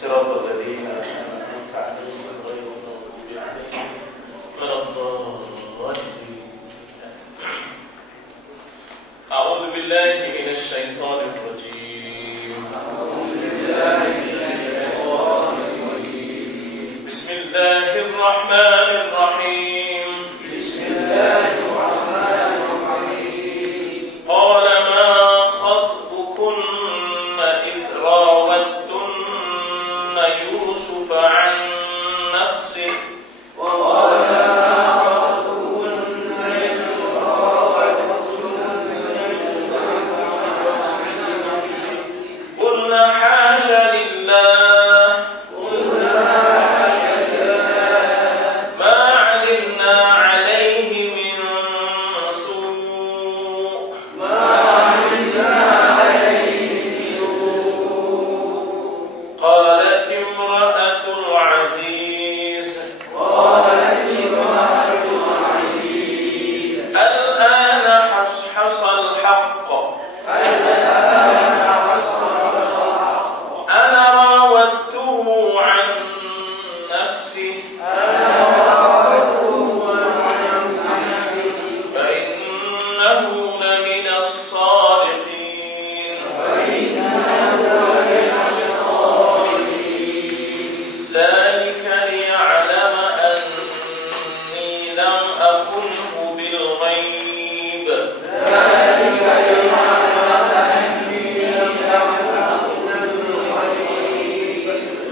صراط الذين أنعمت عليهم غير المغضوب عليهم ولا الضالين. أعوذ بالله من الشيطان الرجيم. بسم الله الرحمن الرحيم. قال ما خطبكن إذ راوتن يوسف عن نفسه قلنا حاش لله ما علمنا عليه من سوء قالت امرأة العزيز الآن حصحص الحق أنا راودته عن نفسه فإنه لمن الصادقين ذلك ليعلم أني لم أخنه بالغيب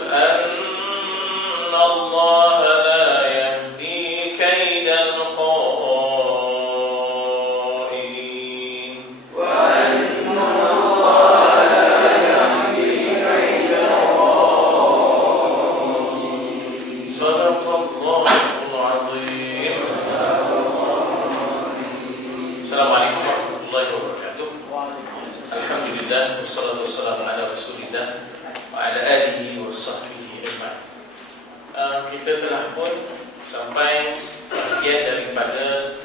أن الله لا يهدي كيد الخائنين صدق الله العظيم. السلام عليكم ورحمة الله وبركاته. الحمد لله والصلاة والسلام على رسول الله وعلى آله وصحbihi ajma'in. Kita telah pun sampai bahagian daripada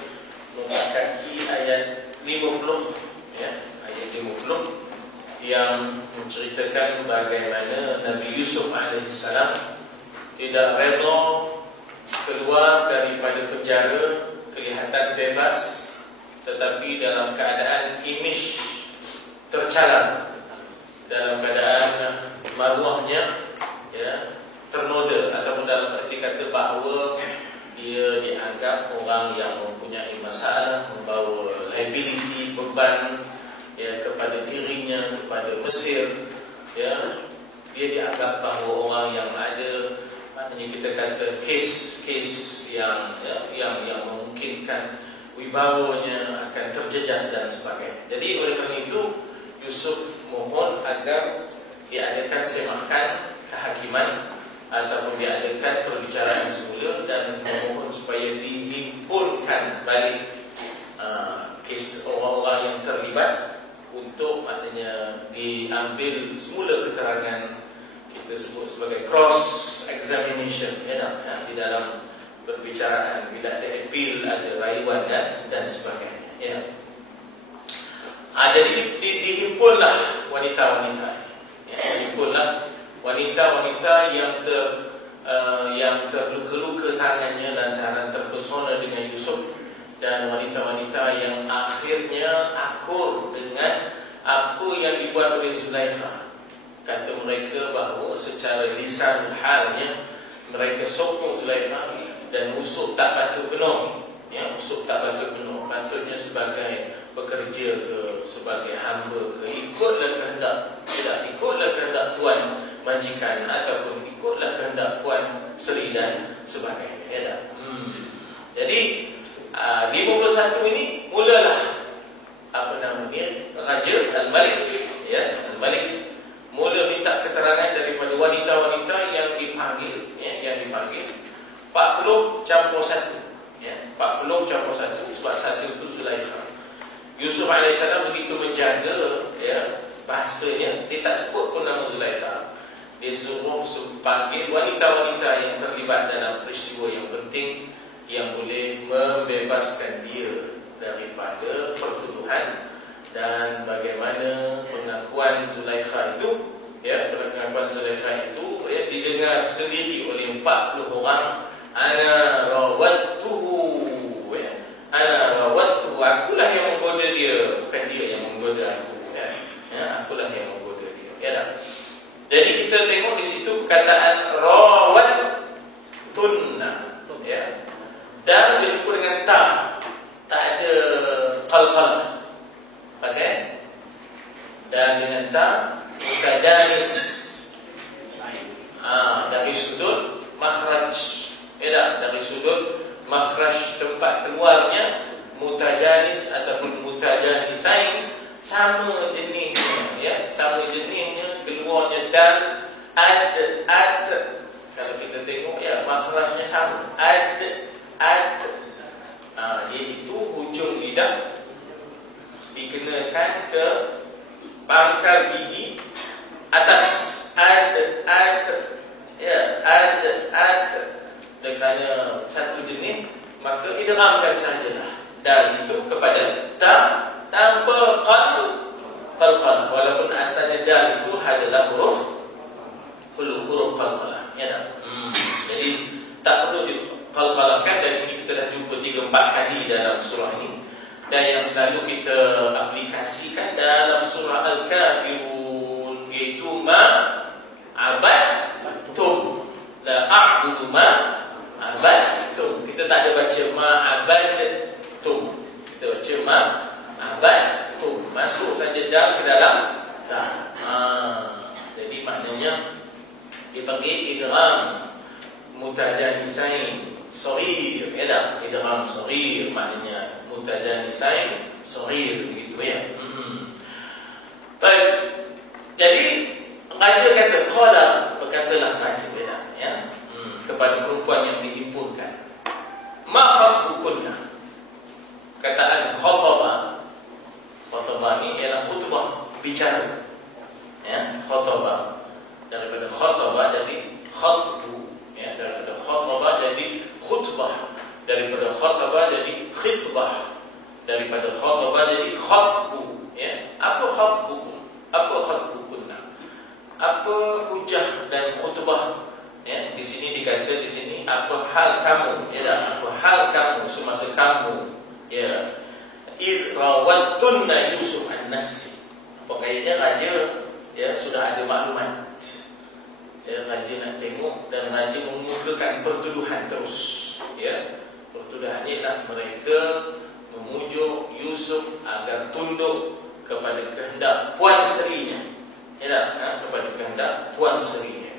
mengkaji ayat 50, ya, ayat 50 yang menceritakan bagaimana Nabi Yusuf alaihissalam tidak reda keluar daripada penjara kelihatan bebas, tetapi dalam keadaan kimish, tercalar, dalam keadaan maruahnya, ya, ternoda, ataupun dalam arti kata bahawa dia dianggap orang yang mempunyai masalah, membawa liability, beban, ya, kepada dirinya, kepada Mesir, ya. Dia dianggap bahawa orang yang ada, maknanya kita kata kes-kes yang, ya, yang memungkinkan wibawanya akan terjejas dan sebagainya. Jadi oleh kerana itu Yusuf mohon agar diadakan semakan kehakiman ataupun diadakan perbicaraan semula dan memohon supaya dihimpulkan balik kes orang-orang yang terlibat untuk maknanya diambil semula keterangan, kita sebut sebagai cross examination, ya, di dalam perbicaraan bila ada appeal, ada rayuan dan sebagainya, ya. Jadi dihimpullah wanita-wanita, ya, dihimpullah wanita-wanita yang terluka-luka tangannya lantaran terpesona dengan Yusuf, dan wanita-wanita yang akhirnya akur dengan apa yang dibuat oleh Zulaikha. Kata mereka bahawa secara lisan halnya mereka sokong Zulaikha, dan Yusuf tak patut penuh, ya, Yusuf tak patut penuh, patutnya sebagai bekerja ke, sebagai hamba ke, ikutlah kehendak, tidak ikutlah kehendak tuan majikan ataupun ikutlah kehendak puan Seri dan sebagainya, ya. Jadi 51 ini mulalah apa namanya, Raja Al-Malik, ya, Al-Malik mula minta keterangan daripada wanita-wanita yang dipanggil, ya, yang dipanggil 40 campur 1, ya, 40 campur 1, sebab satu itu Zulaikha. Yusuf alaihissalam begitu menjaga, ya, bahasanya, dia tak sebut pun nama Zulaikha. Dia suruh panggil wanita-wanita yang terlibat dalam peristiwa yang penting, yang boleh membebaskan dia daripada pertuduhan, dan bagaimana pengakuan Zulaikha itu, ya, pengakuan Zulaikha itu, ya, didengar sendiri oleh 40 orang. Ana rawattuhu, ya. Ana rawattuhu, akulah yang menggoda dia, bukan dia yang menggoda aku, ya. Ya, akulah yang menggoda dia, ya tak? Jadi kita tengok di situ perkataan rawattunna, ya. Dan berjumpa dengan tak ada qalqalah. Pasal dan dengan tak mutajanis, dari sudut makhraj, ya, dari sudut makhraj tempat keluarnya, mutajanis ataupun mutajanisain, sama jenisnya, ya, sama jenisnya keluarnya. Dan ad kalau kita tengok, ya, makhrajnya sama, ad iaitu hujung lidah dikenakan ke pangkal gigi atas. Dan kerana satu jenis, maka idghamkan sajalah dan itu kepada ta tanpa qalqalah, walaupun asalnya dal itu adalah huruf qalqalah, ya tak? Jadi tak perlu diqalqalahkan. Dan ini kita dah jumpa 3-4 kali dalam surah ini, dan yang selalu kita aplikasikan dalam surah Al-Kafirun, iaitu ma'abadtum, la a'budu ma'abadtum. Kita tak ada baca ma'abadtum, kita baca ma'abadtum, masuk saja dal ke dalam ta. Jadi maknanya dipanggil idgham mutajanisain shaghir, ya tak? Idgham shaghir maknanya mutajanisain shaghir, begitu, ya. Baik. Jadi raja kata, qala, berkatalah raja, ya, kepada perempuan yang dihimpunkan, ma khatbukunna. Kataan khataba ni ialah khutbah, bicara, ya, khataba daripada khataba jadi khatbu, ya, daripada khataba jadi khutbah, daripada khataba jadi khitbah, daripada khataba jadi khatbu, ya. Apa khatbukum? Apa khatbukunna? Apa hujah dan khutbah, ya? Di sini dikata, di sini apa hal kamu, ya, apa hal kamu semasa kamu, ya, irawattunna Yusuf an-nafsi. Pokoknya raja, ya, sudah ada maklumat, ya, raja nak tengok, dan raja mengemukakan pertuduhan terus, ya. Pertuduhan ialah mereka memujuk Yusuf agar tunduk kepada kehendak puan serinya, ya, kepada kehendak puan serinya.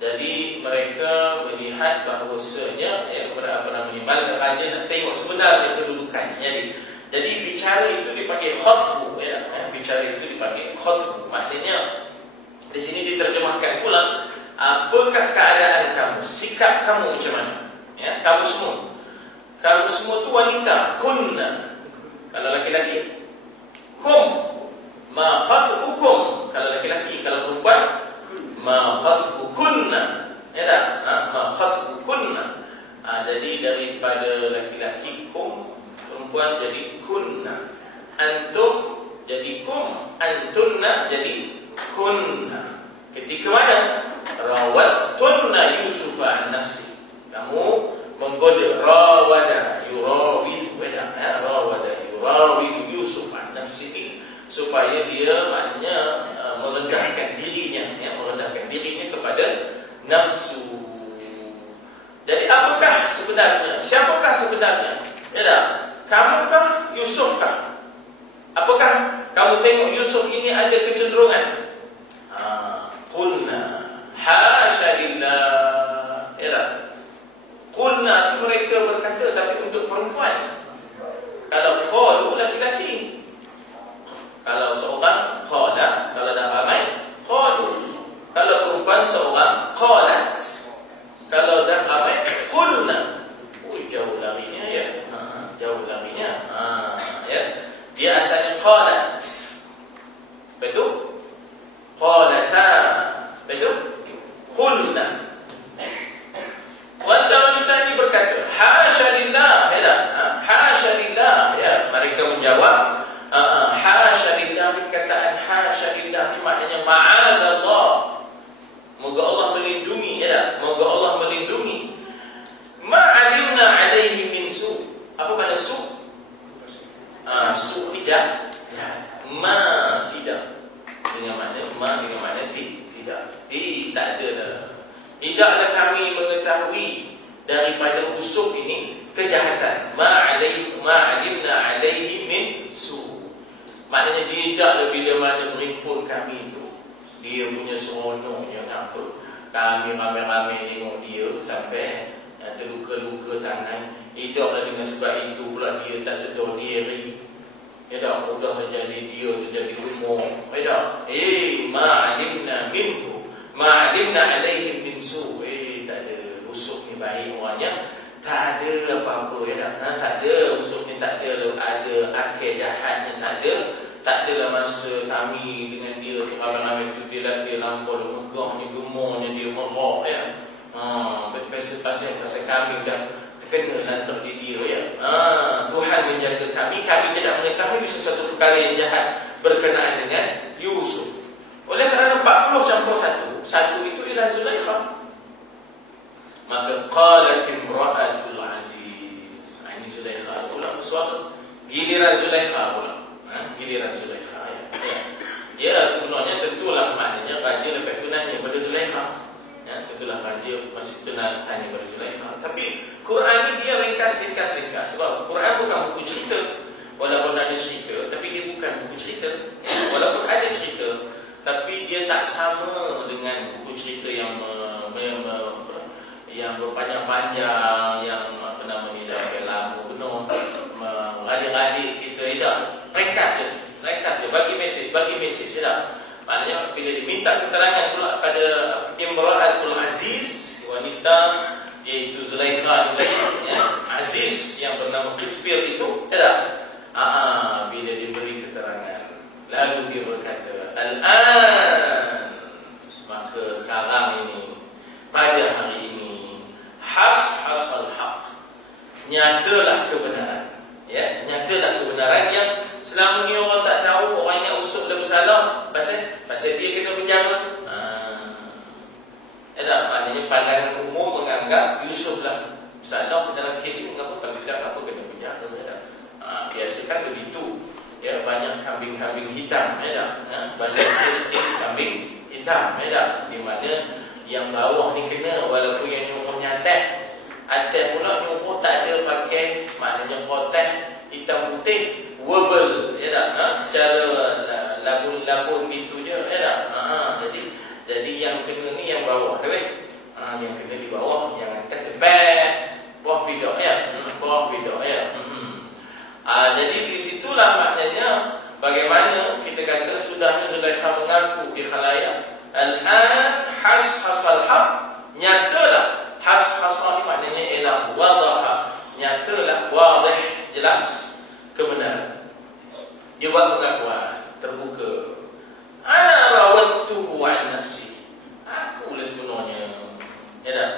Jadi mereka melihat bahawasanya, ya, kepada apa namanya, raja nak tengok sebenarnya kedudukannya. Jadi bicara itu dipanggil khatbu, ya, bicara itu dipanggil khatbu. Maknanya di sini diterjemahkan pula, apakah keadaan kamu, sikap kamu macam mana, ya, kamu semua tu wanita. Kunna kalau laki-laki, kum, ma khatbukum kalau laki-laki, kalau perempuan ma khatbukunna, ya tak? Ma khatbukunna. Jadi daripada laki-laki kum, perempuan jadi kunna, antum jadi kum, antunna jadi kunna. Ketika mana? Rawattunna Yusufa an nafsi, kamu menggoda, rawada yurawidu, rawada yurawidu Yusuf an nafsi, supaya dia maknanya merendahkan dirinya, ya, merendahkan dirinya kepada nafsu. Jadi apakah sebenarnya? Siapakah sebenarnya? Ya tak? Kamukah? Yusufkah? Apakah kamu tengok Yusuf ini ada kecenderungan? Qulna hasya lillah, ya tak? Qulna itu mereka berkata, tapi untuk perempuan. Kalau qalu laki-laki, kalau seorang qala, kalau dah ramai qalu, kalau perempuan seorang qalat, kalau dah ramai qulna. Jauh larinya, ya, jauh larinya, ya. Dia asalnya qalat, betul? Qalata, betul? Qulna. Wanita ini berkata, hasya lillah, ya, hasya lillah, ya. Mereka menjawab, hasya lillah. Perkataan hasya lillah ini maknanya ma'adallah, moga Allah melindungi tak ada dah. Tidaklah kami mengetahui daripada Yusuf ini kejahatan. Ma'alimna alaihi min su. Maknanya tidaklah bila mana berimpun kami itu, dia punya seronok yang apa. Kami ramai-ramai tengok dia sampai terluka-luka tangan. Tidaklah dengan sebab itu pula dia tak sedar diri. Ya tak, mudah jadi dia tu jadi umur. Ya tak, ma'alimna minhu, ma'alimna alaihi min su. Tak ada. Yusuf ni baik orangnya, tak ada apa-apa. Ya tak, tak ada. Yusuf ni tak ada akhir jahatnya, tak ada. Tak adalah masa kami dengan dia ramai-ramai tu dia lampau megahnya, gemurnya dia merok ya. Pasal kami dah terkena lantar di dia ya. Tuhan menjaga kami tidak mengetahui sesuatu perkara yang jahat berkenaan dengan Yusuf. Oleh kerana 40 campur 1 itu ialah Zulaikha. Maka qalat imra'atul aziz. Ini Zulaikha pula suara. Giliran Zulaikha pula. Giliran Zulaikha ya, sebenarnya tentulah maknanya raja lepas tu nanya pada Zulaikha ya, tentulah raja masih kena tanya pada Zulaikha. Tapi Quran ni dia ringkas sebab Quran bukan buku cerita. Walaupun ada cerita, tapi dia bukan buku cerita ya. Walaupun ada cerita, tapi dia tak sama dengan buku cerita yang berpanjang-panjang, yang apa namanya sampai lama penuh adik-adik kita tidak. Ringkas je, bagi mesej je tak? Maknanya bila diminta keterangan pula pada Imra'atul Aziz, wanita iaitu Zulaikha ya, Aziz yang bernama Qitfir itu, tak? Bila diberi keterangan, lalu dia berkata, al-an, maka sekarang ini, pada hari ini, hasal haq, nyatalah kebenaran. Ya, nyatalah kebenaran yang selama ni orang tak tahu, orang yang usuk dan bersalah pasal dia kena penjara. Tak, maknanya pandangan umum menganggap Yusuf lah bersalah dalam kes ini. Mengapa kalau tidak apa kena penjara? Biasa kan begitu. Ya, banyak kambing-kambing hitam, ya tak? Banyak kes-kes kambing hitam, ya tak? Di mana yang bawah ni kena walaupun yang nyuruhnya atas pula nyuruh tak ada pakai, maknanya khoteh hitam putih verbal, ya tak? Secara labun-labun gitu je, ya tak? Jadi yang kena ni yang bawah, tak? Yang kena di bawah, yang atas bawah bidak ya, bawah bidak ya. Jadi di situlah maknanya bagaimana kita kata sudahnya Zulaikha mengaku di khalayak, al-an hasal haq, nyatalah. Hasal maknanya ialah wadah, nyatalah, wadih, jelas kebenaran. Dia buat pengakuan terbuka. Ana rawattuhu an nafsi. Akulah sebenarnya, ya tak?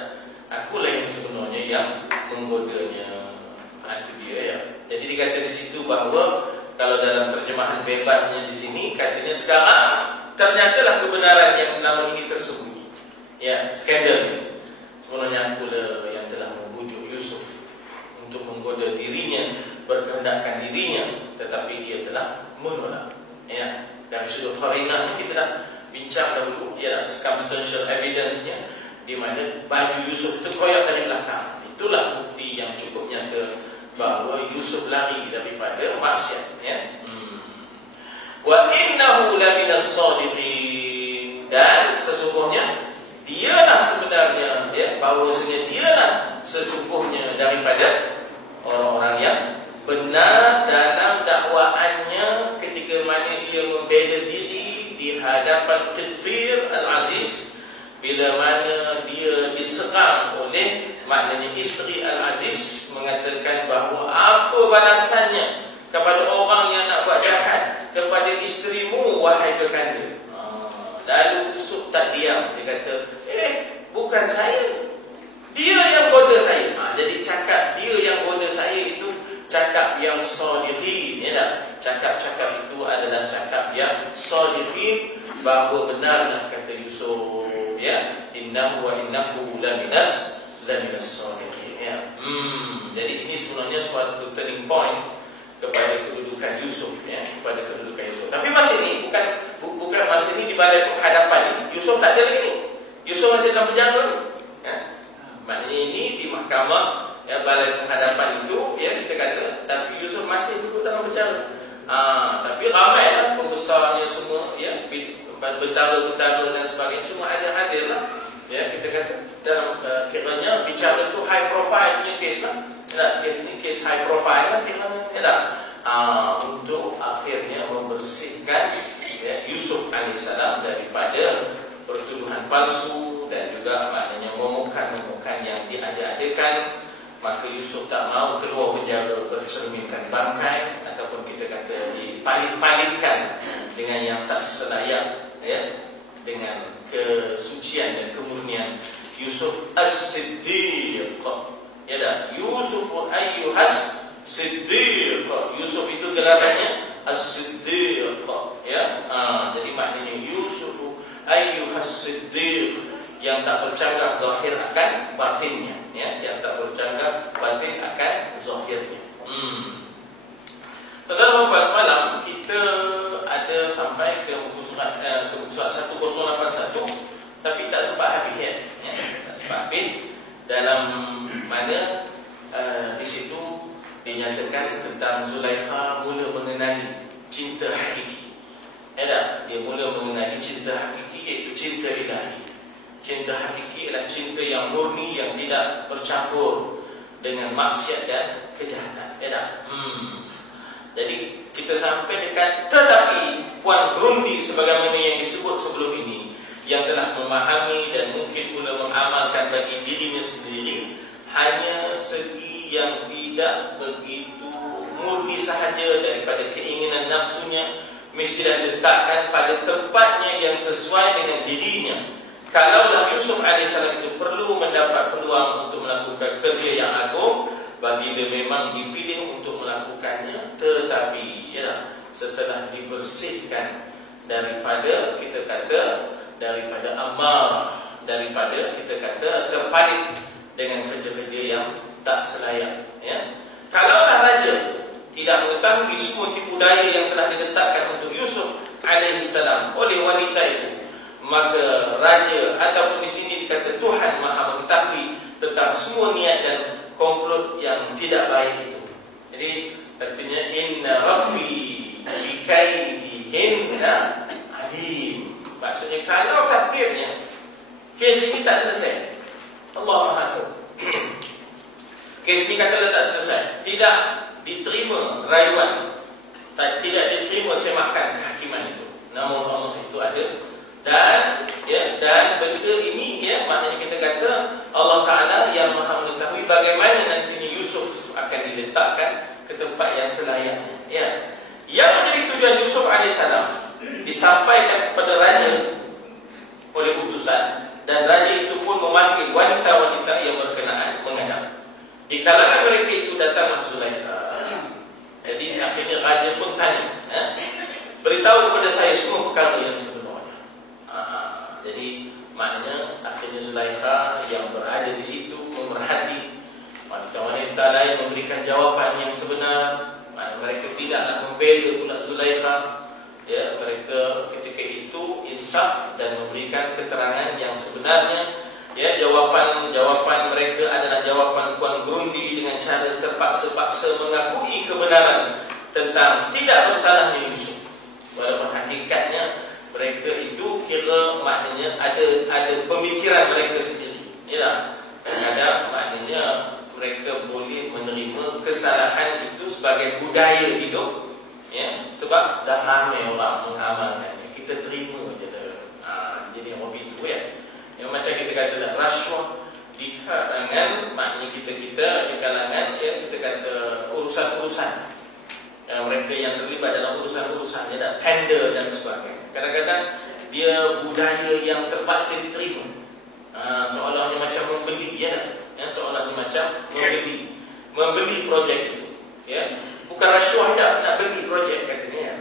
Akulah yang sebenarnya yang menggodanya. Itu dia ya. Jadi dikata di situ bahawa kalau dalam terjemahan bebasnya di sini katanya sekarang ternyatalah kebenaran yang selama ini tersembunyi. Ya, skandal. Sebenarnya akulah yang telah membujuk Yusuf untuk menggoda dirinya, berkehendakkan dirinya, tetapi dia telah menolak. Ya, dari sudut qarinah kita dah bincang dahulu, ya, circumstantial evidence-nya, di mana baju Yusuf itu koyak dari belakang. Itulah bukti yang cukup nyata bahawa Yusuf lari daripada maksiat. Ya. Wa innahu laminas sadiqin, dan sesungguhnya dialah sebenarnya, ya, bahawasanya dialah sesungguhnya daripada orang-orang yang benar dalam dakwaannya ketika mana ia membela diri di hadapan Qitfir Al-Aziz, bila mana dia diserang oleh, maknanya isteri Al-Aziz mengatakan bahawa apa balasannya kepada orang yang nak buat jahat kepada isterimu, wahai kekanda. Lalu Yusuf tak diam. Dia kata, bukan saya, dia yang goda saya. Jadi cakap dia yang goda saya itu cakap yang sadiqin, ya tak? Cakap-cakap itu adalah cakap yang sadiqin, bahawa benarlah kata Yusuf, ya, innahu wa innahu laminas sadiqin, ya. Jadi ini sebenarnya suatu turning point kepada kedudukan Yusuf, ya, kepada kedudukan Yusuf. Tapi masa ini bukan masa ini di balai penghadapan ini, Yusuf tak ada lagi. Yusuf masih dalam penjara, ya. Maknanya ini di mahkamah, ya, balai penghadapan itu, ya, kita kata, tapi Yusuf masih duduk dalam penjara. Tapi ramailah pembesarnya semua, ya, bentara-bentara dan sebagainya semua ada hadir lah, ya, kita kata dalam kiranya bicara itu high profile punya kes lah, ya, kes ni kes high profile lah kiranya, ya, untuk akhirnya membersihkan, ya, Yusuf alaihissalam daripada pertuduhan palsu dan juga maknanya momokan-momokan yang diada-adakan. Maka Yusuf tak mau keluar penjara bercerminkan bangkai ataupun kita kata dipalit-palitkan dengan yang tak selayak, ya, dengan kesucian dan kemurnian Yusuf As-Siddiq. Ya dah, Yusuf ayyuhas Siddiq. Yusuf itu gelarannya As-Siddiq, ya. Jadi maknanya Yusuf ayyuhas Siddiq, yang tak bercanggah zahir akan batinnya, ya, yang tak bercanggah batin akan zahirnya. Tuan-tuan semalam kita ada sampai ke muka surat 1081, tapi tak sempat habis, ya, tak sempat habis. Dalam mana di situ dinyatakan tentang Zulaikha mula mengenali cinta hakiki. Ya tak? Dia mula mengenali cinta hakiki, iaitu cinta ilahi. Cinta hakiki adalah cinta yang murni, yang tidak bercampur dengan maksiat dan kejahatan. Ya tak? Jadi kita sampai dekat, tetapi Puan Grundy sebagaimana yang disebut sebelum ini, yang telah memahami dan mungkin pula mengamalkan bagi dirinya sendiri, hanya segi yang tidak begitu murni sahaja daripada keinginan nafsunya, mestilah letakkan pada tempatnya yang sesuai dengan dirinya. Kalaulah Yusuf AS itu perlu mendapat peluang untuk melakukan kerja yang agung, baginda memang dipilih untuk melakukannya. Tetapi, ya, setelah dibersihkan daripada, kita kata, daripada amarah, daripada, kita kata, terpalit dengan kerja-kerja yang tak selayak, ya. Kalaulah raja tidak mengetahui semua tipu daya yang telah diletakkan untuk Yusuf alaihissalam oleh wanita itu, maka raja ataupun di sini dikata Tuhan Maha mengetahui tentang semua niat dan komplot yang tidak baik itu. Jadi artinya inna rabbi bikaidihinna alim. Maksudnya kalau takdirnya kes ini tak selesai, Allah Maha tahu. Kes ini katalah tak selesai, tidak diterima rayuan, tidak diterima semakan kehakiman itu, namun Allah itu ada. Dan, ya, dan benda ini, ya, maknanya kita kata Allah Ta'ala yang Maha mengetahui bagaimana nantinya Yusuf akan diletakkan ke tempat yang selayaknya, ya. Yang menjadi tujuan Yusuf AS disampaikan kepada raja oleh utusan, dan raja itu pun memanggil wanita-wanita yang berkenaan menghadap. Di kalangan mereka itu datanglah Zulaikha. Jadi akhirnya raja pun tanya, beritahu kepada saya semua perkara yang sebenarnya. Jadi maknanya akhirnya Zulaikha yang berada di situ memerhati wanita-wanita lain memberikan jawapan yang sebenar. Mereka tidaklah membela pula Zulaikha, ya, mereka ketika itu insaf dan memberikan keterangan yang sebenarnya, ya. Jawapan mereka adalah jawapan Puan Grundy dengan cara terpaksa-paksa mengakui kebenaran tentang tidak bersalahnya Yusuf, walaupun hakikatnya mereka itu kira maknanya ada pemikiran mereka sendiri, ya. Kadang maknanya mereka boleh menerima kesalahan itu sebagai budaya hidup, ya, sebab dah ramai orang mengamalkannya, kita terima je lah. Jadi yang itu, ya. Yang macam kita kata lah, rasuah di kalangan maknanya kita di kalangan, ya, kita kata urusan-urusan, mereka yang terlibat dalam urusan-urusan, ya, tender dan sebagainya. Kadang-kadang dia budaya yang terpaksa diterima, seolah-olah macam membeli, ya, seolah-olah macam membeli projek itu, ya. Bukan rasuah, nak beli projek katanya, ya.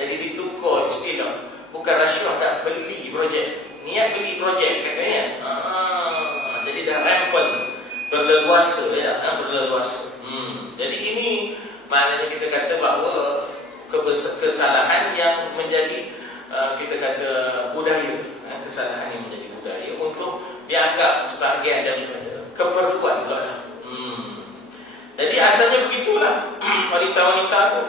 Jadi ditukar istilah, bukan rasuah, nak beli projek, niat beli projek katanya. Jadi dah rampant, berleluasa, ya, berleluasa. Jadi ini maknanya kita kata bahawa kesalahan yang menjadi kita kata budaya, kesalahan yang menjadi budaya untuk dianggap sebahagian daripada keperluan pula dah. Jadi asalnya begitulah wanita-wanita tu.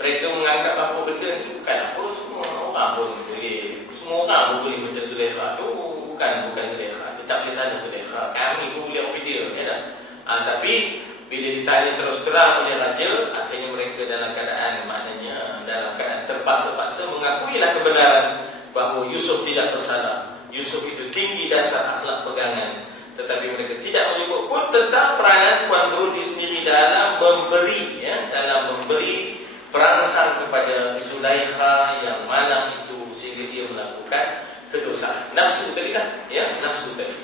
Mereka menganggap bahawa benda ni bukan apa, semua orang pun boleh macam Zulaikha tu, bukan Zulaikha. Dia tak boleh salah Zulaikha. Kami pun boleh ambil dia, ya tak? Tapi bila ditanya terus terang oleh raja, akhirnya mereka dalam keadaan terpaksa-paksa mengakuilah kebenaran bahawa Yusuf tidak bersalah. Yusuf itu tinggi dasar akhlak pegangan, tetapi mereka tidak menyebut pun tentang peranan Puan Rudi sendiri dalam memberi perangsang kepada Zulaikha yang malam itu sehingga dia melakukan kedosaan. Nafsu tadi kan? Ya, nafsu tadi.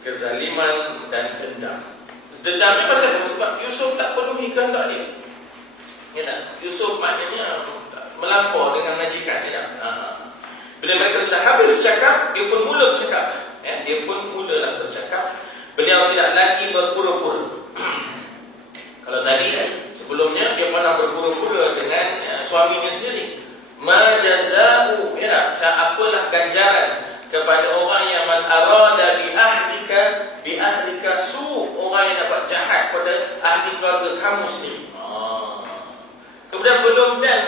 Kezaliman dan dendam. Dendamnya pasal apa? Sebab Yusuf tak penuhi kehendak dia. Ya tak? Yusuf maknanya melampau dengan majikan. Ya tak? Bila mereka sudah habis bercakap, dia pun mula bercakap. Ya? Dia pun mulalah bercakap. Beliau tidak lagi berpura-pura. Kalau tadi sebelumnya dia pernah berpura-pura dengan suaminya sendiri. Ma jaza'u, ya tak? Apalah ganjaran kepada orang yang man arada bi ahlika su, orang yang dapat jahat pada ahli keluarga kamu sendiri. Kemudian belum dan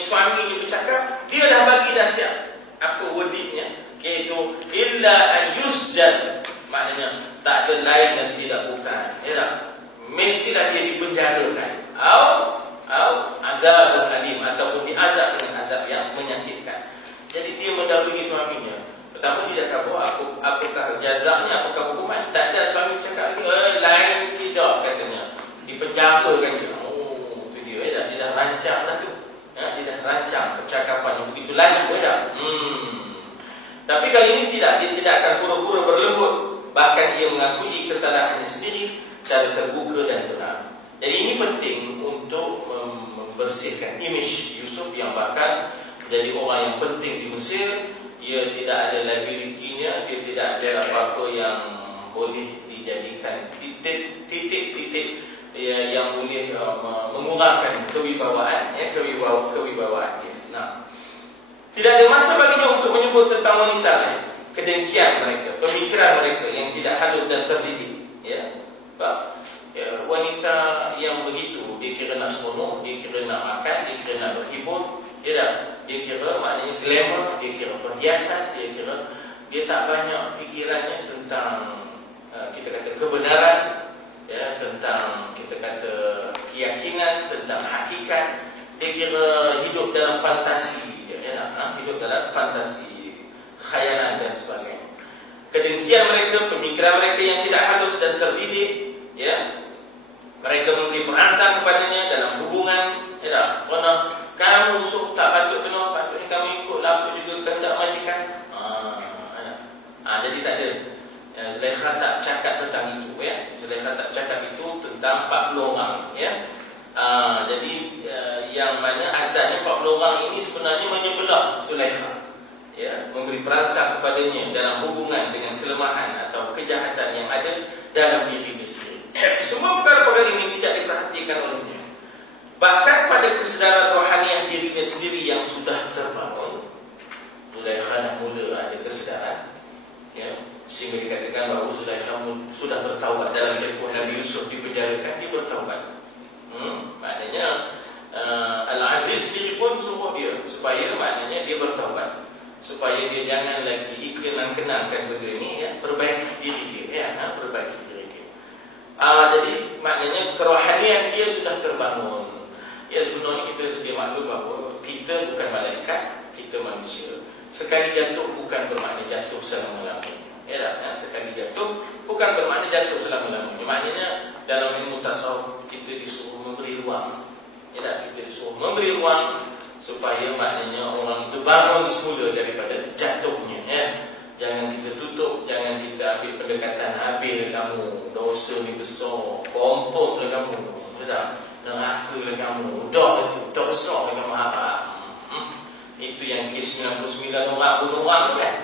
suami ni bercakap, dia dah bagi dah siap apa wordingnya, iaitu illa an yusjan, maknanya tak ada lain dan tidak bukan, ya tak? Mestilah dia dipenjarakan atau azab alim, ataupun diazab dengan azab yang menyakitkan. Jadi dia mendahului suaminya. Pertama dia cakap, apakah jazaknya, apakah hukuman? Tak ada. Suami cakap lain tidak, katanya dipenjarakan dia. Itu dia, dia dah rancang dah tu. Dia dah rancang percakapan yang begitu laju, tak? Tapi kali ini tidak, dia tidak akan pura-pura berlembut. Bahkan dia mengakui kesalahannya sendiri secara terbuka dan benar. Jadi ini penting untuk membersihkan imej Yusuf yang bakal menjadi orang yang penting di Mesir. Dia tidak ada liability-nya, dia tidak ada apa-apa yang boleh dijadikan titik-titik yang boleh mengurangkan kewibawaan dia. Nah, tidak ada masa baginya untuk menyebut tentang wanita lain, kedengkian mereka, pemikiran mereka yang tidak halus dan terdidik. Ya, wanita yang begitu, dia kira nak seronok, dia kira nak makan, dia kira nak berhibur, dia kira maknanya glamour, dia kira perhiasan, dia tak banyak fikirannya tentang kita kata kebenaran, ya, tentang kita kata keyakinan, tentang hakikat. Dia kira hidup dalam fantasi, hidup dalam fantasi, khayalan dan sebagainya. Kedengkian mereka, pemikiran mereka yang tidak halus dan terdidik, ya, mereka memberi perangsang kepadanya dalam hubungan, ya, kerana kamu tak patut kena, patutnya kamu ikut laku juga kehendak majikan. Jadi tak ada. Zulaikha tak cakap tentang itu, ya. Zulaikha tak cakap itu tentang 40 orang, ya. Jadi yang mana asalnya 40 orang ini sebenarnya menyebelah Zulaikha, ya, memberi perangsang kepadanya dalam hubungan dengan kelemahan atau kejahatan yang ada dalam dirinya sendiri. Semua perkara-perkara ini tidak diperhatikan olehnya. Bahkan pada kesedaran rohaniah dirinya sendiri yang sudah terbangun, Zulaikha dah mula ada kesedaran, ya, sehingga dikatakan bahawa Zulaikha sudah bertaubat dalam tempoh Nabi Yusuf dipenjarakan, dia bertaubat. Maknanya Al-Aziz sendiri pun suruh dia supaya maknanya dia bertaubat, supaya dia jangan lagi kenang-kenangkan benda ni, ya, perbaiki diri dia, ya, perbaiki diri dia. Jadi maknanya kerohanian dia sudah terbangun. Ya, sebenarnya kita sedia maklum bahawa kita bukan malaikat, kita manusia. Sekali jatuh bukan bermakna jatuh selama-lamanya. Ya, sekali jatuh bukan bermakna jatuh selama-lamanya. Maknanya dalam ilmu tasawuf kita disuruh memberi ruang. Ya, kita disuruh memberi ruang supaya maknanya orang itu bangun semula daripada jatuhnya, ya. Jangan kita tutup, jangan kita ambil pendekatan habis kamu, dosa ni besar, kompom lah kamu, betul? Neraka lah kamu, dah itu dosa lah kamu harap. Itu yang kes 99 orang bunuh orang tu kan.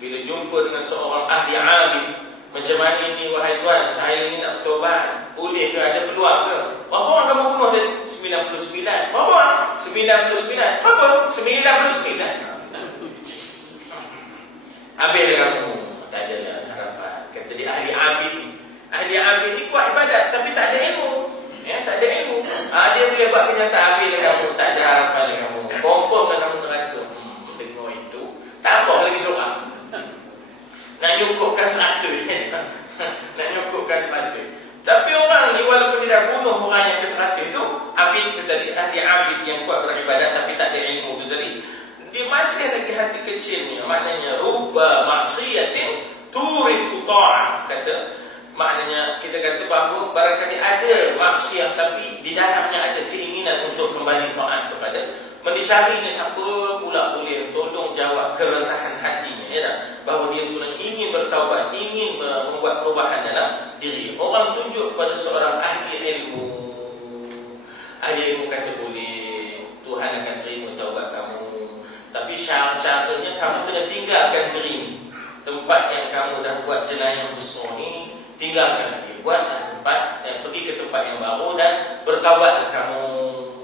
Bila jumpa dengan seorang ahli alim, macam mana ni wahai tuan, saya ni nak bertobat, boleh ke, ada peluang ke? Berapa orang kamu bunuh tadi? 99. Berapa orang? 99. Apa? 99. Habis dia kamu, tak ada lah harapan. Kata dia ahli abid ni. Ahli abid ni kuat ibadat tapi tak ada ilmu. Ya, tak ada ilmu. Dia boleh buat kenyataan habis lah kamu, tak ada harapan lah kamu. Confirm lah kamu neraka. Dengar itu. Tak apa lagi seorang. Nak nyukupkan 100. Nak nyukupkan 100. Tapi orang ni walaupun dia dah bunuh orang yang ke-100 tu, abid tu tadi, ahli abid yang kuat beribadat tapi tak ada ilmu tu tadi, dia masih lagi hati kecilnya. Maknanya rubba maksiatin turithu ta'ah. Maknanya kita kata bahawa barangkali ada maksiat tapi di dalamnya ada keinginan untuk kembali taat kepada, mencarinya siapa pula boleh tolong jawab keresahan hatinya, ya tak? Bahawa dia sebenarnya ingin bertaubat, ingin membuat perubahan dalam diri. Orang tunjuk kepada seorang ahli ilmu. Ahli ilmu kata boleh, Tuhan akan terima taubat kamu, tapi caranya kamu kena tinggalkan diri tempat yang kamu dah buat jenayah besar ni. Tinggalkan lagi, buatlah tempat, pergi ke tempat yang baru dan bertaubatlah kamu,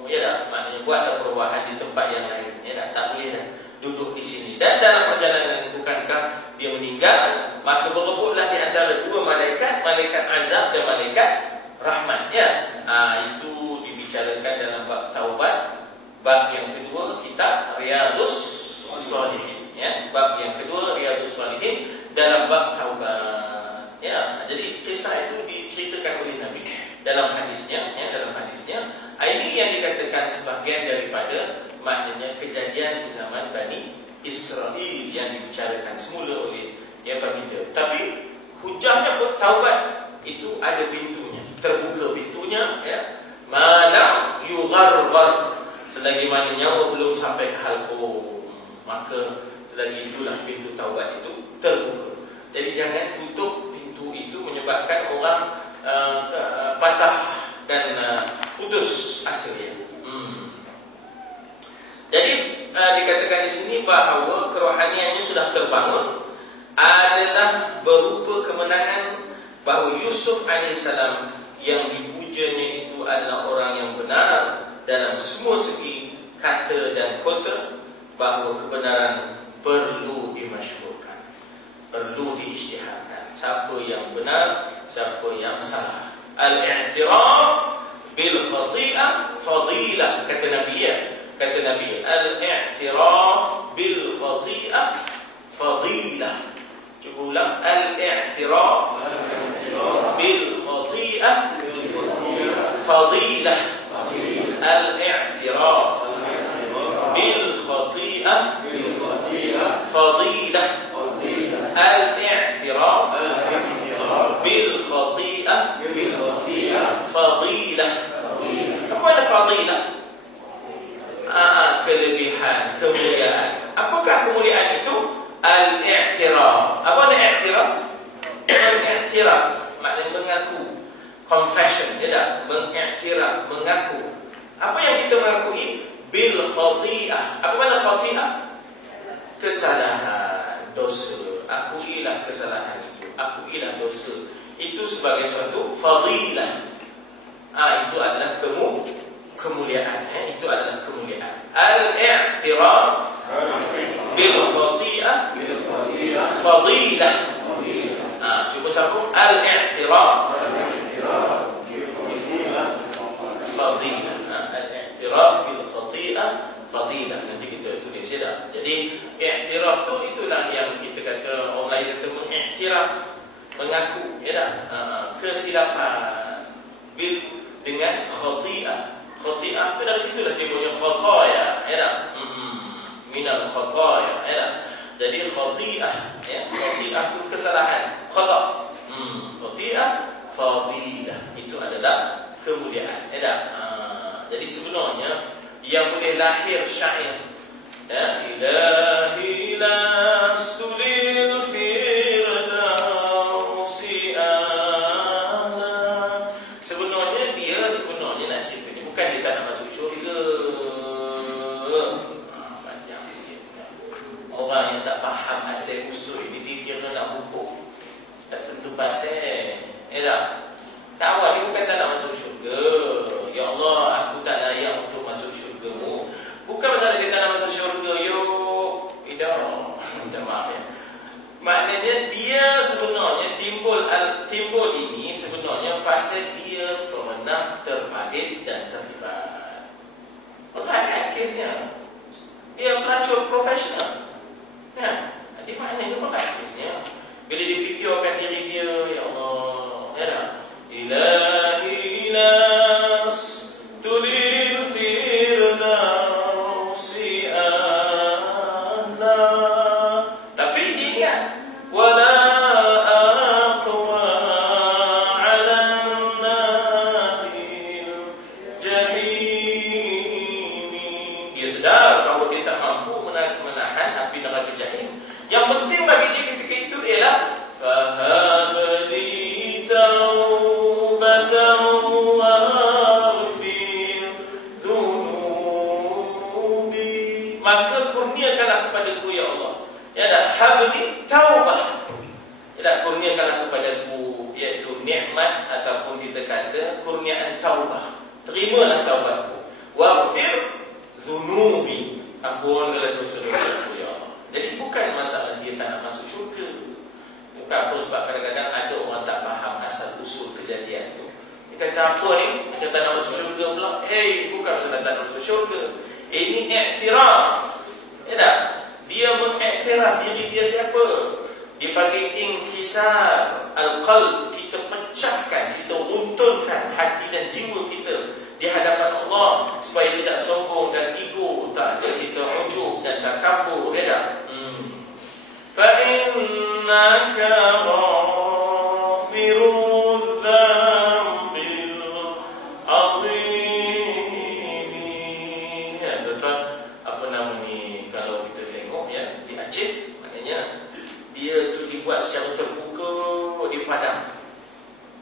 ya tak? Maknanya buatlah perubahan di tempat yang lain, ya tak? Tak boleh dah duduk di sini. Dan dalam perjalanan bukankah dia meninggal, maka berebutlah di antara dua malaikat, malaikat azab dan malaikat rahmat, ya. Itu dibicarakan dalam bab taubat. Bab yang kedua kitab Riyadhus Shalihin, ya. Bab yang kedua Riyadhus Shalihin dalam bab taubat. Ya, jadi kisah itu diceritakan oleh Nabi dalam hadisnya, ya, dalam hadisnya. Ini yang dikatakan sebahagian daripada maknanya kejadian di zaman Bani Israel yang dibicarakan semula oleh baginda. Tapi hujahnya bertaubat itu ada pintunya, terbuka pintunya, ya. Malam yugharghar, selagi mana nyawa belum sampai ke halqum, maka selagi itulah pintu taubat itu terbuka. Jadi jangan tutup itu menyebabkan orang patah dan putus asanya. Jadi dikatakan di sini bahawa kerohaniannya sudah terbangun adalah berupa kemenangan, bahawa Yusuf AS yang dipujanya itu adalah orang yang benar dalam semua segi kata dan kota, bahawa kebenaran perlu dimasyhurkan, perlu diisytiharkan. Siapa yang benar, siapa yang salah. Al-i'tiraf bil khati'ah fadilah, kata Nabi, ya. Kata Nabi, al-i'tiraf bil khati'ah fadilah. Cuba ulang, al-i'tiraf bil khati'ah fadilah. Al-i'tiraf bil khati'ah fadilah. Al-i'tiraf bil khati'ah fadilah. Apa ada fadilah? Kelebihan, kemuliaan. Apakah kemuliaan itu? Al-i'tiraf. Apa ada i'tiraf? Al-i'tiraf maknanya mengaku, confession, ya tak? Mengiktiraf, mengaku. Apa yang kita mengakui? Bil khati'ah. Apa makna khati'ah? Kesalahan, dosa. Akuilah kesalahan itu, akuilah dosa itu sebagai suatu fadilah. Itu adalah kemuliaan, itu adalah kemuliaan. Al-i'tiraf bil khati'ah fadilah. Cuba sambung, al-i'tiraf fadilah. Al-i'tiraf bil khati'ah fadilah. Nanti kita tulis, ya tak? Jadi i'tiraf tu itulah yang kita kata, orang lain kata mengiktiraf, mengaku, ya tak? Kesilapan dengan khati'ah. Khati'ah tu dari situlah timbulnya khataya, ya tak? Minal khataya, ya tak? Jadi khati'ah, ya, khati'ah tu kesalahan, khata'. Khati'ah fadilah, itu adalah kemuliaan, ya tak? Jadi sebenarnya yang boleh lahir syair, ya, ilahi lastu lil firdausi a'la. Sebenarnya nak cerita ni bukan dia tak nak masuk syurga. Panjang sikit. Orang yang tak faham asal usul ini, dia kira nak hukuk, tak tentu pasal, ya tak? Tahu dia bukan tak nak masuk syurga. Ya Allah, aku tak layak untuk masuk syurga-Mu. Bukan masalah dia tak nak masuk syurga. Minta maaf, ya. sebenarnya timbul ini sebenarnya pasal dia pernah terbabit dan terlibat. Berat kan kesnya? Dia pelacur profesional. Ya, di mana dia berat kesnya? Bila dia fikirkan diri dia, ya Allah, ya dah. Ilahi nas tulil firdausi anna. Tapi dia ingat wala aqwa ala naril jahim. Dia sedar bahawa dia tak mampu menahan api neraka jahim. Yang penting bagi dia ketika itu ialah fahabli taubatan waghfir dhunubi. Maka kurniakanlah kepadaku ya Allah. Ya dah, habli taubah. Ya dah, kurniakanlah kepadaku, iaitu nikmat ataupun kita kata kurniaan taubah. Terimalah taubatku. Waghfir dhunubi. Ampunkanlah dosa-dosaku ya Allah. Jadi bukan masalah dia tak nak masuk syurga. Bukan apa sebab kadang-kadang ada orang tak faham asal usul kejadian tu. Dia kata apa ni? Dia tak nak masuk syurga pula. Bukan masalah tak nak masuk syurga. Ini iktiraf. Ya tak? Dia mengiktiraf diri dia siapa? Dia panggil inkisar al-qalb. Kita pecahkan, kita runtuhkan hati dan jiwa kita di hadapan Allah supaya tidak sombong dan ego, tak kita ujub dan takabur. Ya tak? فَإِنَّكَ غَافِرُ الذَّنبِ الْعَظِيمِ. Ya, tuan-tuan, apa nama ni, kalau kita tengok ya, di Aceh, maknanya dia tu dibuat secara terbuka di Padang.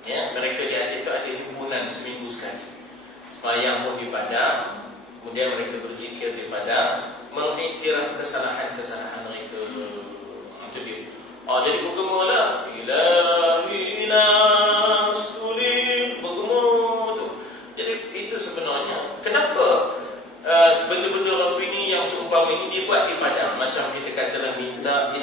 Ya, mereka di Aceh tu ada himpunan seminggu sekali. Sembahyang pun di Padang, kemudian mereka berzikir di Padang, mengiktiraf kesalahan-kesalahan mereka. Jadi bergema lah ilahi nas tulil, bergema tu. Jadi itu sebenarnya kenapa benda-benda Rabbi ni yang seumpama ini dibuat di Padang. Macam kita katalah minta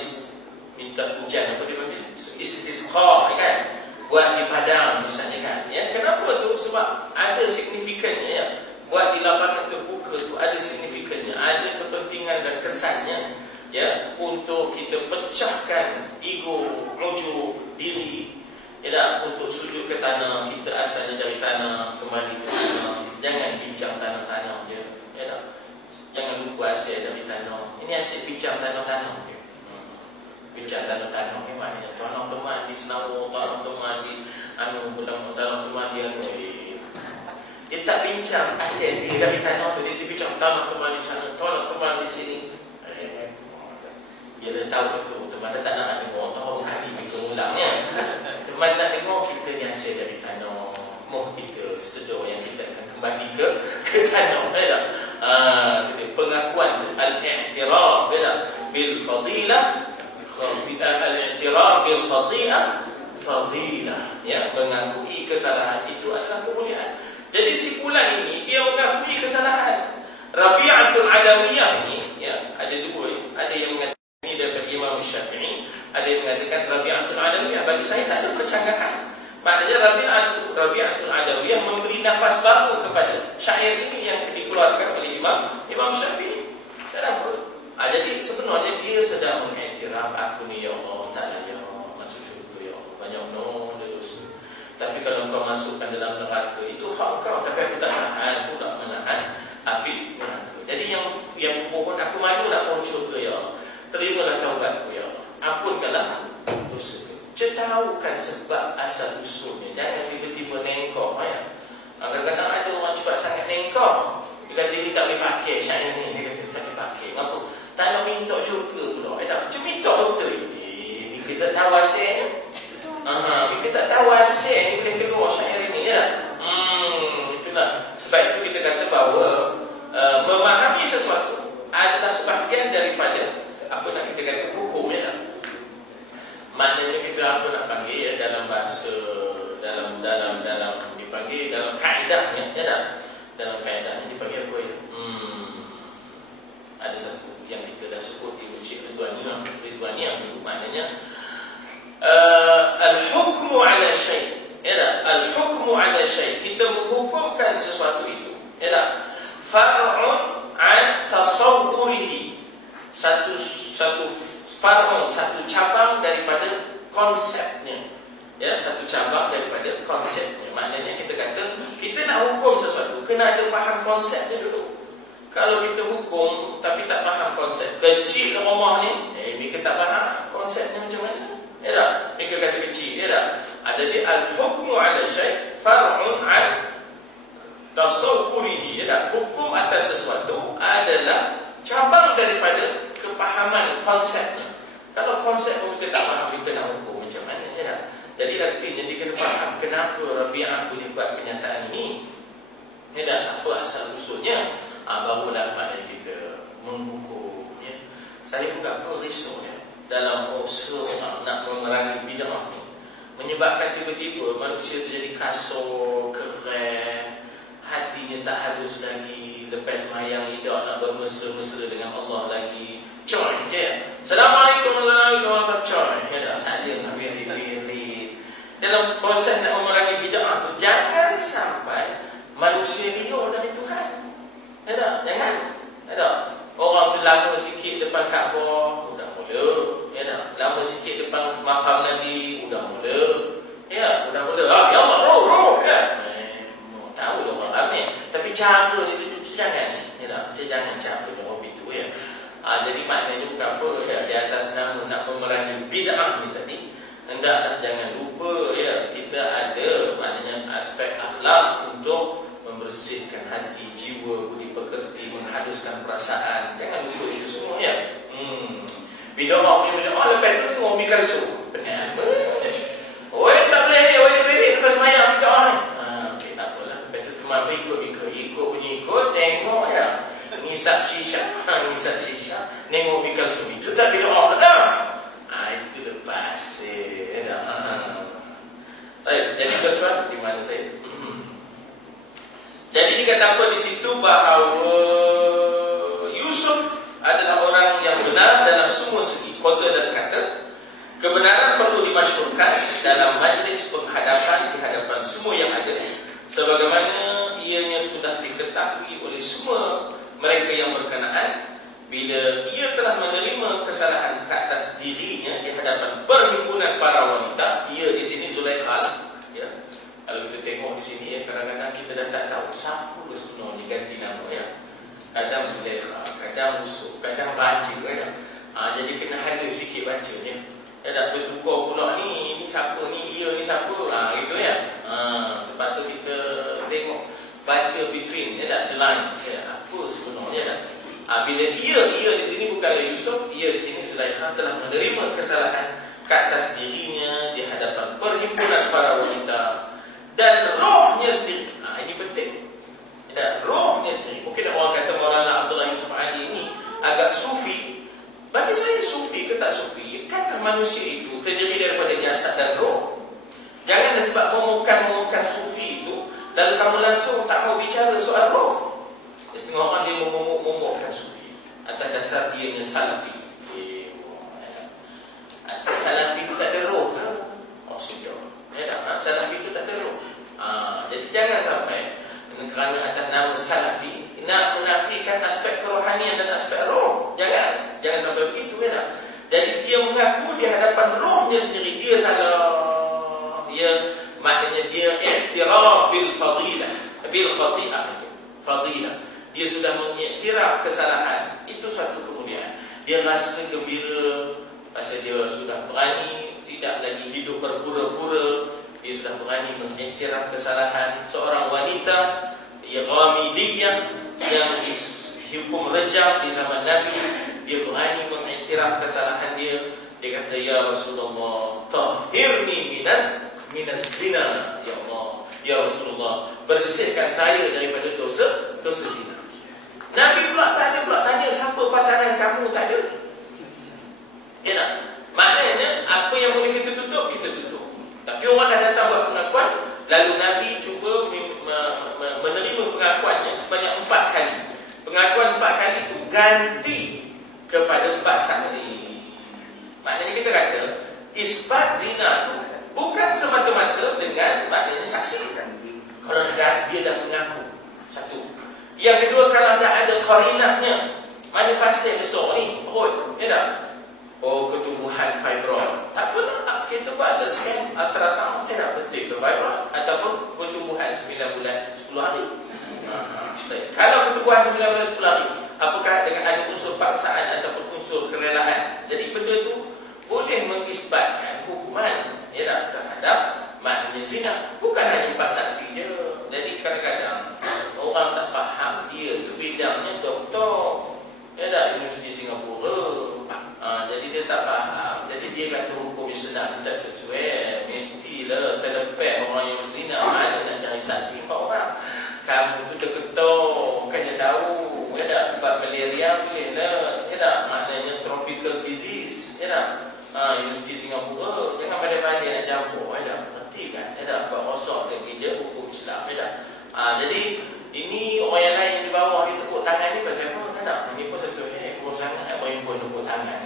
hujan, apa dia panggil, istisqa kan, buat di Padang misalnya kan. Ya, kenapa tu? Sebab ada signifikannya ya. Buat di lapangan terbuka tu ada signifikannya, ada kepentingan dan kesannya ya, untuk kita pecahkan ego, ujub diri, ya, untuk sujud ke tanah. Kita asalnya dari tanah, kembali ke tanah. Jangan bincang tanah-tanah je, ya, jangan lupa asal dari tanah. Ini asyik bincang tanah-tanah. Bincang tanah-tanah ni maknanya tanah teman di Senawar, tanah teman di tanah teman di dia tak bincang asal dia dari tanah tu, dia bincang tanah teman di sana, tanah teman di sini. Dia dah tahu itu, teman tak nak dengar, tahu kali kita ulangnya. Teman tak dengar kita ni hasil dari tanah. Moh kita sedar yang kita akan kembali ke tanah. Jadi pengakuan al-i'tiraf bil fadilah, al-i'tiraf bil khati'ah fadilah. Ya, mengakui kesalahan itu adalah kemuliaan. Jadi simpulan ini dia mengakui kesalahan. Rabi'atul Adawiyah ini ya, ada dua, ada yang mengatakan ini daripada Imam Syafi'i, ada yang mengatakan Rabi'atul Adawiyah. Bagi saya tak ada percanggahan. Maknanya Rabi'atul Adawiyah memberi nafas baru kepada syair ini yang dikeluarkan oleh Imam Syafi'i. Tak ada apa. Jadi sebenarnya dia sedang mengiktiraf, aku ni ya Allah tak layak masuk syurga ya Allah, banyak dosa. Tapi kalau kau masukkan dalam neraka itu hak kau, tapi aku tak tahan, aku tak menahan api neraka. Jadi yang mohon aku malu nak pohon syurga ya Allah. Terimalah taubatku ya Allah. Ampunkanlah dosaku. Cetahukan sebab asal usulnya. Jangan tiba-tiba nengkok ya. Kadang-kadang ada orang cepat sangat nengkok. Dia kata dia tak boleh pakai syair ni. Dia kata tak boleh pakai. Kenapa? Tak nak minta syurga pula. Macam minta betul. Kita tahu asalnya. Kita tak tahu asal ni boleh keluar syair ini ya. Itulah. Sebab itu kita kata bahawa memahami sesuatu adalah sebahagian daripada apa nak kita kata hukum ya. Maknanya kita apa nak panggil ya, dalam bahasa dalam dipanggil dalam kaedahnya ya tak? Dalam kaedahnya dipanggil apa ya? Ada satu yang kita dah sebut di Masjid Ridwaniyah dulu, maknanya konsepnya. Ya, satu cabang daripada konsepnya. Maknanya kita kata, kita nak hukum sesuatu, kena ada faham konsepnya dulu. Kalau kita hukum tapi tak faham konsep, kecil rumah ni, mereka tak faham konsepnya macam mana. Ya tak? Mereka kata kecil, ya tak? Ada dia al-hukmu ala syai' far'un an tasawwurihi. Ya tak? Hukum atas sesuatu adalah cabang daripada kepahaman konsepnya. Kalau konsep pun kita tak faham, kita nak hukum macam mana, ya tak? Jadi artinya dia kena faham kenapa Rabi'ah boleh buat kenyataan ini. Ya tak? Apa asal usulnya? Barulah maknanya kita menghukum, ya. Saya pun tak perlu risau, ya, dalam usaha nak memerangi bid'ah ni, menyebabkan tiba-tiba manusia tu jadi kasar, keren, hatinya tak halus lagi, lepas mayang lidah nak bermesra-mesra dengan Allah lagi. Coy, ya. Assalamualaikum warahmatullahi wabarakatuh. Coy, ya tak ada nak beri-beri. Dalam proses nak memerangi bid'ah tu, jangan sampai manusia liar dari Tuhan. Ya tak? Jangan. Ya tak? Orang tu lama sikit depan Kaabah, udah mula. Ya tak? Lama sikit depan makam Nabi, udah mula. Ya, udah mula. Ya Allah, roh, ya. Tahu dia orang ramai. Tapi cara itu jangan. Ya tak? Jangan cara dia orang itu, ya. Jadi maknanya bukan apa, ya, di atas nama nak memerangi bid'ah ni tadi, hendaklah jangan lupa, ya, kita ada maknanya aspek akhlak untuk membersihkan hati, jiwa, budi pekerti, menghaluskan perasaan. Jangan lupa itu semua, ya. Bid'ah punya bid'ah, lepas tu tengok Umi Kalsu. Benar. Oi, tak boleh ni, oi dia beri lepas mayang bid'ah ni. Okey, tak apalah. Lepas tu teman ikut punya ikut, tengok, ya. Ngisap shisha, nengok Umi Kalsu. Itu tak bid'ah dah. Itu lepas. Baik, jadi tuan-tuan, di mana saya? Jadi dikatakan di situ bahawa Yusuf adalah orang yang benar dalam semua segi, kota dan kata. Kebenaran perlu dimasyhurkan dalam majlis penghadapan di hadapan semua yang ada, sebagaimana ianya sudah diketahui oleh semua mereka yang berkenaan. Bila ia telah menerima kesalahan ke atas dirinya di hadapan perhimpunan para wanita, ia di sini Zulaikha, ya. Kalau kita tengok di sini, ya, kadang-kadang kita dah tak tahu siapa sebenarnya ganti nama, ya. Kadang Zulaikha, kadang Yusuf, kadang baca, ya. Jadi kena ada sikit bacanya. Ya tak bertukar pula ni siapa ni, dia ni siapa, gitu, ya. Terpaksa kita tengok, baca between, ya tak, the lines, ya. Apa sebenarnya, ya tak. Bila ia di sini bukanlah Yusuf, ia di sini Zulaikha telah menerima kesalahan ke atas dirinya di hadapan perhimpunan para wanita dan rohnya sendiri. Ini penting. Dan rohnya sendiri. Mungkin orang kata Maulana Abdullah Yusuf Ali ini agak sufi. Bagi saya sufi ke tak sufi, kankah manusia itu terdiri daripada jasad dan roh? Jangan sebab memukan sufi itu lalu kamu langsung tak mau bicara soal roh. Setengah orang dia memomokkan sufi atas dasar dia salafi. Salafi itu tak ada roh, kan? Sudah. Ya tak? Salafi itu tak ada roh. Jadi jangan sampai kerana atas nama salafi nak menafikan aspek kerohanian dan aspek roh. Jangan sampai begitu, ya tak? Jadi dia mengaku di hadapan rohnya sendiri dia salah. Dia maknanya dia i'tiraf bil fadilah, bil khati'ah itu. Fadilah. Dia sudah mengiktiraf kesalahan. Itu satu kemuliaan. Dia rasa gembira pasal dia sudah berani tidak lagi hidup berpura-pura. Dia sudah berani mengiktiraf kesalahan. Seorang wanita Ghamidiyah yang dihukum rejam di zaman Nabi, dia berani mengiktiraf kesalahan dia. Dia kata, ya Rasulullah, tahhirni minas zina. Ya Allah, ya Rasulullah, bersihkan saya daripada dosa zina. Nabi pula tak ada tanya siapa pasangan kamu, tak ada. Ya tak? Maknanya apa yang boleh kita tutup, kita tutup. Tapi orang dah datang buat pengakuan, lalu Nabi cuba menerima pengakuannya sebanyak 4 kali. Pengakuan 4 kali itu ganti kepada 4 saksi. Maknanya kita kata isbat zina itu bukan semata-mata dengan maknanya saksi. Kalau dia dah mengaku, satu. Yang kedua, kalau dah ada qarinahnya, mana pasal besar ni, perut, ya tak? Oh, ketumbuhan fibroid. Tak apa nak, kita buat mengisbatkan hukuman terhadap maknanya zina. Bukan hanya 4 saksi je. Jadi kadang-kadang orang tak faham, dia tu bidangnya doktor, Universiti Singapura. Jadi dia tak faham. Jadi dia kata hukum Islam tak sesuai. Mestilah terlepas orang yang berzina. Mana nak cari saksi 4 orang? Kamu tu terketuk, kan dia tahu. Sebab malaria boleh lah. Maknanya tropical disease. Universiti Singapura jangan pandai-pandai nak campur. Berarti kan? Buat rosak dia hukum Islam. Jadi ini orang yang lain di bawah dia tepuk tangan ni pasal apa? Ini pun satu kurang sangat orang pun tepuk tangan.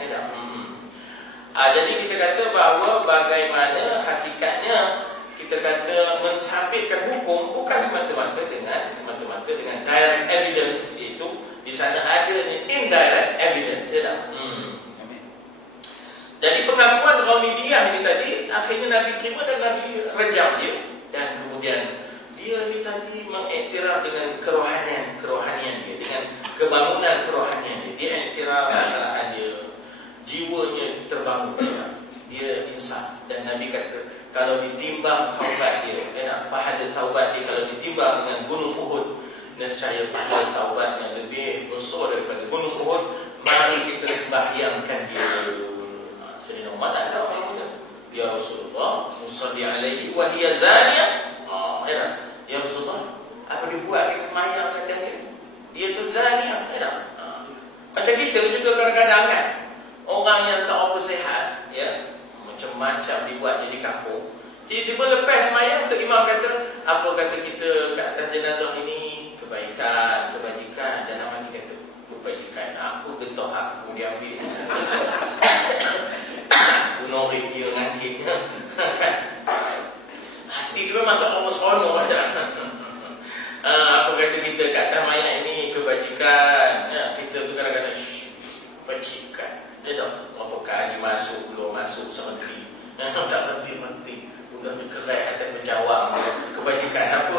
Jadi kita kata bahawa bagaimana hakikatnya kita kata mensabitkan hukum bukan semata-mata dengan direct evidence, iaitu di sana ada indirect evidence. Jadi pengakuan Ghamidiyah ini tadi akhirnya Nabi terima dan Nabi rejam dia, dan kemudian dia ni tadi mengiktiraf dengan kerohanian dia, dengan kebangunan kerohanian dia. Dia iktiraf masalah dia, jiwanya terbangun, dia insaf. Dan Nabi kata kalau ditimbang taubat dia, pahala taubat dia kalau ditimbang dengan gunung Uhud, nescaya pahala taubatnya lebih besar daripada gunung Uhud. Mari kita sembahyangkan dia. Sayyidina Umar tak ada orang muda. Ya Rasulullah, musalli alaihi wa hiya zaniyah. Ya Rasulullah, apa dia buat kita sembahyang kata dia tu zaniyah. Macam kita juga kadang-kadang kan, orang yang tak apa sihat, macam-macam dibuat jadi kampung. Tiba-tiba lepas sembahyang, Tok Imam kata, apa kata kita kat atas jenazah ini? Kebaikan, kebajikan. Dan nama kita kata, kebajikan aku getok aku diambil. Aku norek dia ngangkitnya. Hati tu memang tak apa seronok ada. Apa kata kita kat atas mayat ini? Kebajikan. Kita tu kadang-kadang bajikan. Berapa kali masuk, keluar masuk sementri. Tak berhenti-henti. Udah berkerai atas berjawab. Kebajikan apa?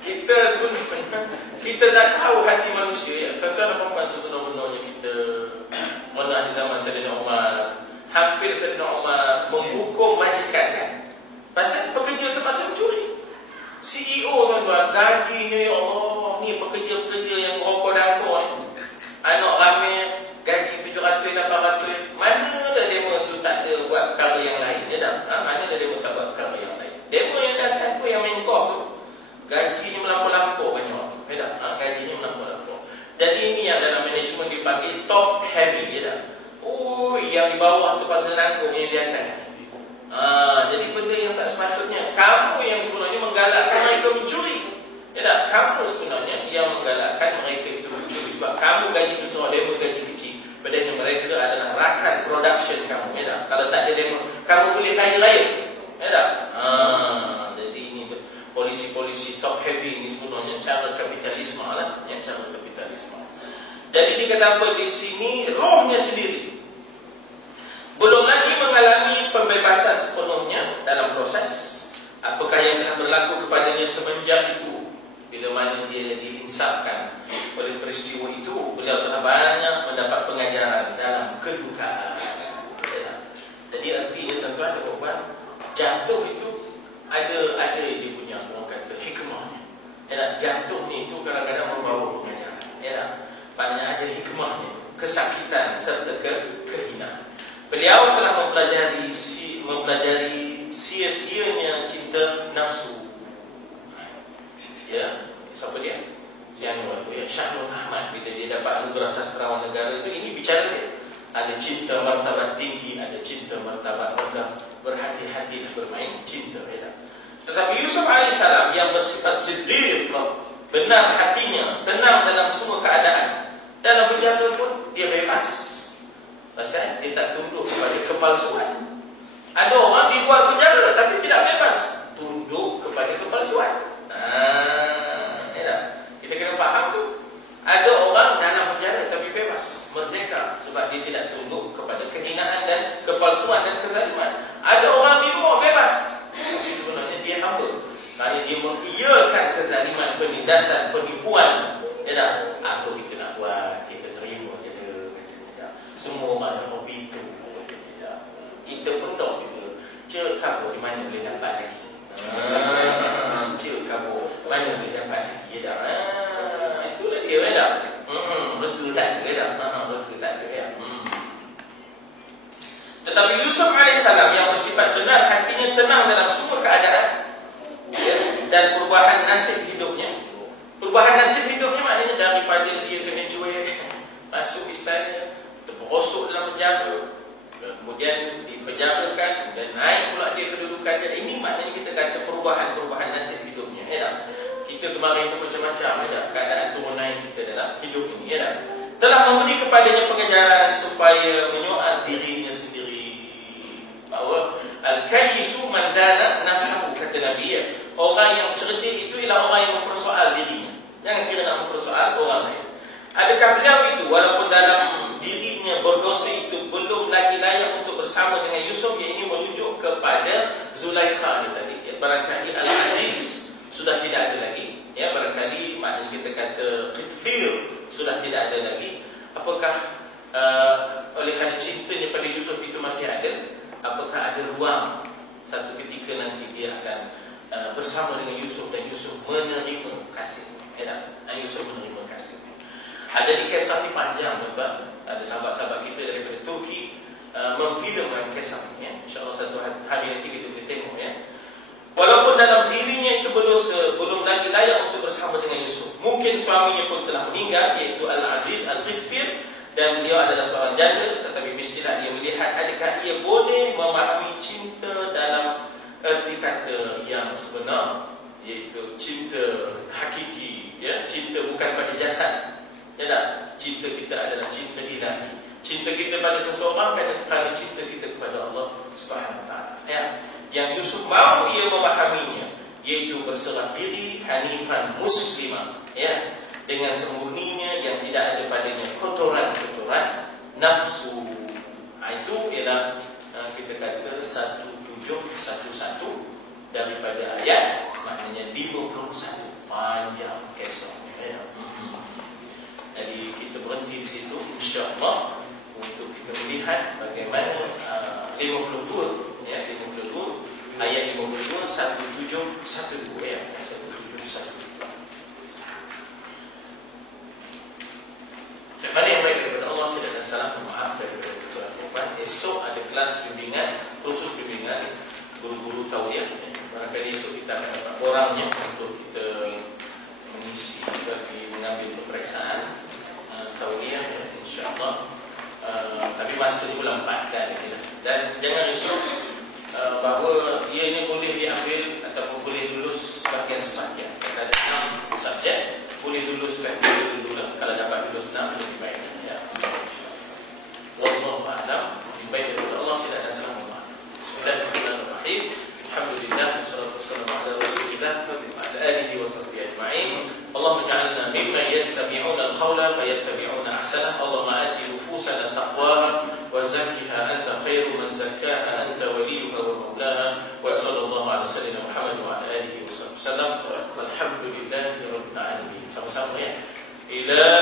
Kita sebenarnya kita tak tahu hati manusia. Tuan-tuan dan puan, sebenarnya kita di zaman Sayyidina Umar, hampir Sayyidina Umar menghukum majikan kan, pasal pekerja terpaksa mencuri. CEO tuan-tuan, gajinya ya Allah, ni pekerja-pekerja yang rokok dangkor ni, anak ramai, gaji 700-800. Mana dah demo tu tak ada buat perkara yang lain? Mana dah demo tak buat perkara yang lain? Demo yang datang tu yang main kor tu, gajinya melampau-lampau banyak. Gajinya melampau-lampau. Jadi ini yang dalam management dipanggil top heavy. Yang di bawah tu pasal nanggung, yang di atas. Jadi benda yang tak sepatutnya. Kamu yang sebenarnya menggalakkan mereka mencuri. Kamu sebenarnya yang menggalakkan mereka itu mencuri. Sebab kamu gaji besar, demo gaji kecil. Padahal mereka adalah rakan production kamu. Kalau tak ada demo, kamu boleh kaya raya. Jadi ini polisi-polisi top heavy ini sebenarnya cara kapitalisme lah. Cara kapitalisme. Jadi dikata apa di sini? Rohnya sendiri belum lagi mengalami pembebasan sepenuhnya dalam proses. Apakah yang telah berlaku kepadanya semenjak itu? Bila mana dia diinsafkan oleh peristiwa itu, beliau telah banyak mendapat pengajaran dalam kedukaan. Jadi artinya tuan-tuan dan puan, jatuh itu ada dia punya orang kata hikmahnya. Jatuh ni itu kadang-kadang membawa pengajaran. Banyak ada hikmahnya, kesakitan serta kehinaan. Beliau telah mempelajari sia-sianya cinta nafsu. Siapa dia? Siapa tu? Syahrul Ahmad. Bila dia dapat anugerah sastrawan negara itu, ini bicara dia. Ada cinta martabat tinggi, ada cinta martabat rendah. Berhati-hati bermain cinta. Tetapi Yusuf AS yang bersifat siddiq, benar hatinya, tenang dalam semua keadaan, dalam penjara pun dia bebas. Pasal dia tak tunduk kepada kepalsuan. Ada orang di luar penjara tapi tidak bebas, tunduk kepada kepalsuan. Kita kena faham tu. Ada orang dalam penjara tapi bebas, merdeka, sebab dia tidak tunduk kepada kehinaan dan kepalsuan dan kezaliman. Ada orang di luar bebas, tapi sebenarnya dia hamba, kerana dia mengiyakan kezaliman, penindasan, penipuan. Apa kita nak buat? Kita terima je. Semua orang ada hobi itu. mana boleh dapat lagi. Cik kabur, mana boleh dapat lagi dah. Itulah dia dah. Reka tak ada dah. Reka tak ada ya. Tetapi Yusuf AS yang bersifat benar, hatinya tenang dalam semua keadaan, ya, dan perubahan nasib hidupnya. Perubahan nasib hidupnya maknanya daripada dia kena cuek, masuk istana, terperosok dalam penjara, kemudian dipenjarakan dan naik pula dia kedudukannya. Ini maknanya kita kata perubahan nasib hidupnya, ya tak? Kita kemarin pun macam-macam, ya tak? Keadaan turun naik kita dalam hidup ini, ya tak? Telah memberi kepadanya pengajaran supaya menyoal dirinya sendiri. Bahawa al-kayyisu man dana nafsahu, kata Nabi, ya. Orang yang cerdik itu ialah orang yang mempersoal dirinya. Jangan kira nak mempersoal orang lain. Adakah beliau itu walaupun dalam dirinya berdosa itu belum lagi layak untuk bersama dengan Yusuf? Yang ini merujuk kepada Zulaikha tadi, ya. Barangkali Al-Aziz sudah tidak ada lagi, ya. Barangkali maknanya kita kata Qitfir sudah tidak ada lagi. Apakah oleh kerana cintanya pada Yusuf itu masih ada? Apakah ada ruang satu ketika nanti dia akan bersama dengan Yusuf dan Yusuf menerima kasih, ya, dan Yusuf menerima kasih. Ada di kisah ini panjang, tuan-tuan. Ada sahabat-sahabat kita daripada Turki memfilmkan kisah ini, ya. InsyaAllah satu hari nanti kita boleh tengok, ya. Walaupun dalam dirinya itu berdosa, belum lagi layak untuk bersama dengan Yusuf. Mungkin suaminya pun telah meninggal, iaitu Al-Aziz Al-Qitfir, dan beliau adalah seorang janda, tetapi mestilah ia melihat adakah ia boleh memahami cinta dalam erti kata yang sebenar, iaitu cinta hakiki, ya. Cinta bukan pada jasad, ya tak? Cinta kita adalah cinta ilahi. Cinta kita pada seseorang kerana cinta kita kepada Allah Subhanahu Wa Taala, ya. Yang Yusuf mahu ia memahaminya, iaitu berserah diri hanifan muslimah, ya, dengan semurninya yang tidak ada padanya kotoran-kotoran nafsu. Itu ialah kita kata 1711 daripada ayat, maknanya 51, panjang kisahnya, ya. Jadi kita berhenti di situ, insya-Allah, untuk kita melihat bagaimana 52, ya, 52 ayat 52 1712, ya, 1712. Mana yang baik daripada Allah, saya dan salam maaf daripada kekurangan korban. Esok ada kelas bimbingan, khusus bimbingan guru-guru tauliah. Barangkali esok kita akan dapat orangnya untuk kita mengisi bagi mengambil peperiksaan tauliah, ya, insya-Allah. Tapi masa bulan 4 dan jangan risau bahawa ia ini boleh diambil ataupun boleh lulus sebahagian-sebahagian. Kita ada 6 subjek, boleh lulus dulu lah. Kalau dapat lulus 6 lebih baik, ya. Wallahu a'lam. Lebih baik daripada Allah, saya dan salam Allah. Bismillahirrahmanirrahim. Alhamdulillah, wassalatu wassalamu ala Rasulillah wa ala alihi wa sahbihi ajma'in. Allahumma ja'alna mimman yastami'una al-qawla fayattabi'una ahsanah. Allahumma ati nufusana taqwaha wa zakkiha anta khairu man zakkaha anta waliyuha wa maulaha. Wa sallallahu ala sayyidina Muhammad wa ala alihi wa sallam. Walhamdulillahi rabbil alamin. Sama-sama, ya. Ila